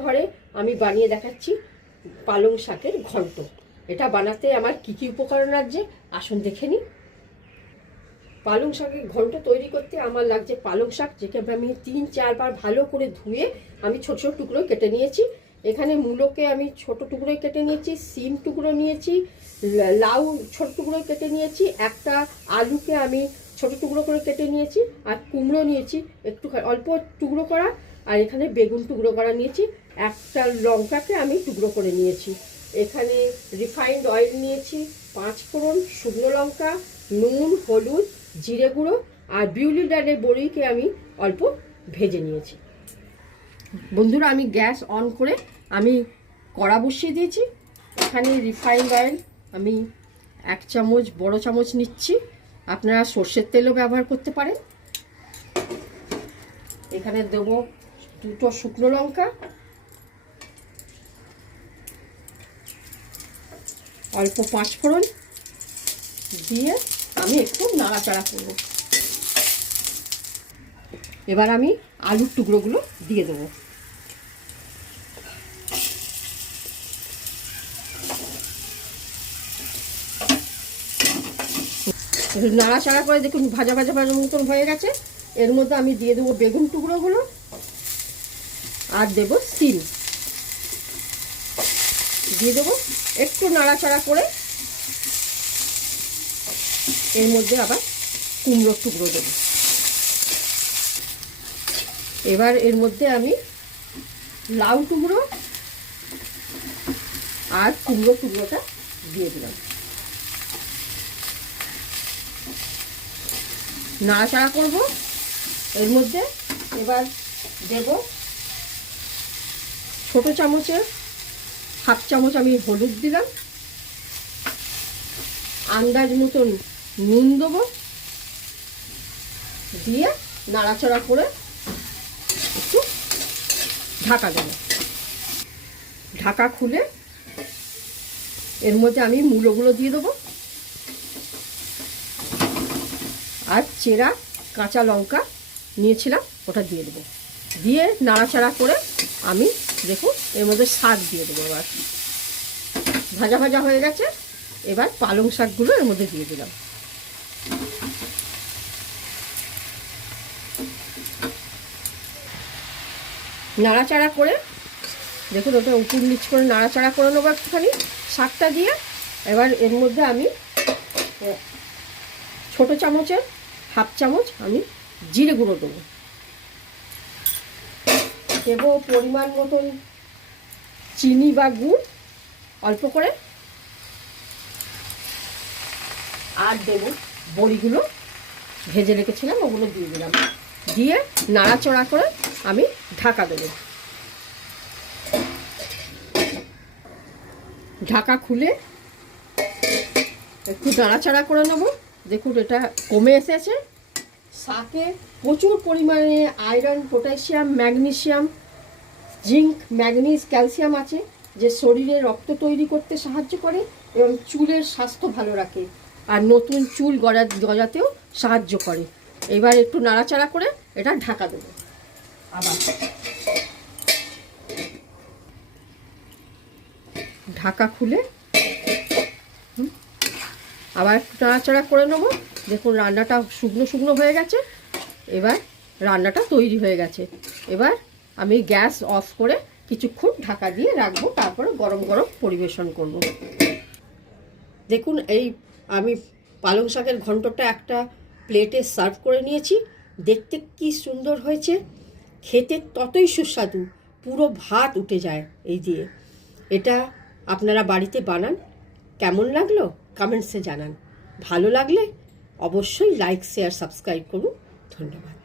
রান্নাঘরে আমি বানিয়ে দেখাচ্ছি পালং শাকের ঘন্ট। এটা বানাতে আমার কী কী উপকরণ লাগছে আসুন দেখে নিই। পালং শাকের ঘন্ট তৈরি করতে আমার লাগছে পালং শাক, যেটা আমি 3-4 বার ভালো করে ধুয়ে আমি ছোট ছোট টুকরো কেটে নিয়েছি। এখানে মূলোকে আমি ছোট টুকরোয় কেটে নিয়েছি, সিম টুকরো নিয়েছি, লাউ ছোট টুকরো কেটে নিয়েছি, একটা আলুকে আমি ছোট টুকরো করে কেটে নিয়েছি, আর কুমড়ো নিয়েছি একটু অল্প টুকরো করা, আর এখানে বেগুন টুকরো করা নিয়েছি, একটা লঙ্কাকে আমি টুকরো করে নিয়েছি। এখানে রিফাইন্ড অয়েল নিয়েছি, 5 ফোড়ন, শুকনো লঙ্কা, নুন, হলুদ, জিরে গুঁড়ো আর বিউলি ডালের বড়িকে আমি অল্প ভেজে নিয়েছি। বন্ধুরা, আমি গ্যাস অন করে আমি কড়া বসিয়ে দিয়েছি। এখানে রিফাইন্ড অয়েল আমি 1 চামচ বড় চামচ নিচ্ছি, আপনারা সর্ষের তেলও ব্যবহার করতে পারেন। এখানে দেবো 2টো শুকনো লঙ্কা, অল্প 5 ফোড়ন দিয়ে আমি একটু নাড়াচাড়া করব। এবার আমি আলুর টুকরোগুলো দিয়ে দেবো। নাড়াচাড়া করে দেখুন ভাজা ভাজা ভাজা মতন হয়ে গেছে। এর মধ্যে আমি দিয়ে দেবো বেগুন টুকরোগুলো আর দেবো সিম দিয়ে দেবো। একটু নাড়াচাড়া করে এর মধ্যে আবার কুমড়োর টুকরো দেবো। এবার এর মধ্যে আমি লাউ টুকরো আর কুমড়ো টুকরোটা দিয়ে দিলাম। নাড়াচাড়া করব। এর মধ্যে এবার দেব ছোট চামচের 1/2 চামচ আমি হলুদ দিলাম, আন্দাজ মতন নুন দেবো, দিয়ে নাড়াচাড়া করে একটু ঢাকা দেবো। ঢাকা খুলে এর মধ্যে আমি মূলোগুলো দিয়ে দেবো আর চেরা কাঁচা লঙ্কা নিয়েছিলাম ওটা দিয়ে দেবো। দিয়ে নাড়াচাড়া করে আমি দেখুন এর মধ্যে শাক দিয়ে দেবো। এবার ভাজা ভাজা হয়ে গেছে। এবার পালং শাকগুলো এর মধ্যে দিয়ে দিলাম। নাড়াচাড়া করে দেখুন ওটা উপর নিচ করে নাড়াচাড়া করে নেবো একটুখানি শাকটা দিয়ে। এবার এর মধ্যে আমি ছোট চামচের 1/2 চামচ আমি জিরে গুঁড়ো দেবো। দেবো পরিমাণ মতন চিনি বা গুড় অল্প করে, আর দেবো বড়িগুলো ভেজে রেখেছিলাম ওগুলো দিয়ে দিলাম। দিয়ে নাড়াচাড়া করে আমি ঢাকা দেবো। ঢাকা খুলে একটু নাড়াচাড়া করে নেবো। দেখুন এটা কমে এসেছে। শাকে প্রচুর পরিমাণে iron, potassium, magnesium, zinc, manganese, calcium আছে, যে শরীরে রক্ত তৈরি করতে সাহায্য করে এবং চুলের স্বাস্থ্য ভালো রাখে আর নতুন চুল গজাতেও সাহায্য করে। এবার একটু নাড়াচাড়া করে এটা ঢাকা দেবো। আবার ঢাকা খুলে আবার একটু নাড়াচাড়া করে নেবো। দেখুন রান্নাটা শুকনো শুকনো হয়ে গেছে। এবার রান্নাটা তৈরি হয়ে গেছে। এবার আমি গ্যাস অফ করে কিছুক্ষণ ঢাকা দিয়ে রাখবো, তারপরে গরম গরম পরিবেশন করব। দেখুন এই আমি পালং শাকের ঘন্টটা একটা প্লেটে সার্ভ করে নিয়েছি। দেখতে কি সুন্দর হয়েছে, খেতে ততই সুস্বাদু, পুরো ভাত উঠে যায় এই দিয়ে। এটা আপনারা বাড়িতে বানান। কেমন লাগলো কমেন্টসে জানান। ভালো লাগলে অবশ্যই লাইক, শেয়ার, সাবস্ক্রাইব করুন। ধন্যবাদ।